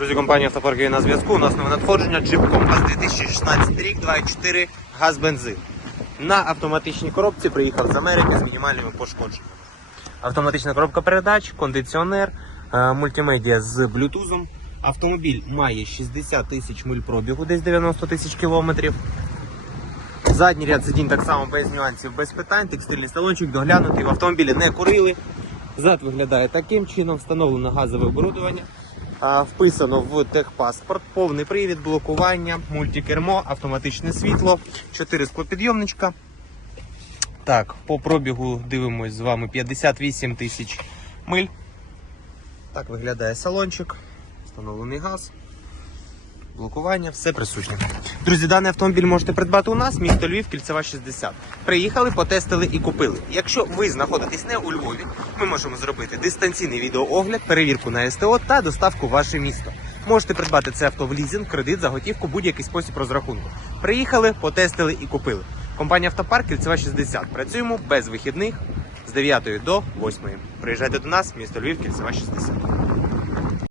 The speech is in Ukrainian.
Друзі, компанія «Автопарк» є на зв'язку. У нас нове надходження Jeep Compass 2016 рік, 2.4 газ бензин. На автоматичній коробці приїхав з Америки з мінімальними пошкодженнями. Автоматична коробка передач, кондиціонер, е, мультимедіа з блютузом. Автомобіль має 60 тисяч миль пробігу, десь 90 тисяч кілометрів. Задній ряд сидінь так само без нюансів, без питань. Текстильний салончик доглянутий. В автомобілі не курили. Зад виглядає таким чином, встановлено газове оборудовання. Вписано в техпаспорт, повний привід, блокування, мультикермо, автоматичне світло, 4 склопідйомничка. Так, по пробігу дивимось з вами 58 тисяч миль. Так виглядає салончик, встановлений газ, блокування, все присутнє. Друзі, даний автомобіль можете придбати у нас, місто Львів, кільцева 60. Приїхали, потестили і купили. Якщо ви знаходитесь не у Львові, ми можемо зробити дистанційний відеоогляд, перевірку на СТО та доставку в ваше місто. Можете придбати це авто в лізинг, кредит, заготівку, будь-який спосіб розрахунку. Приїхали, потестили і купили. Компанія Автопарк Кільцева 60. Працюємо без вихідних з 9 до 8. Приїжджайте до нас, місто Львів, Кільцева 60.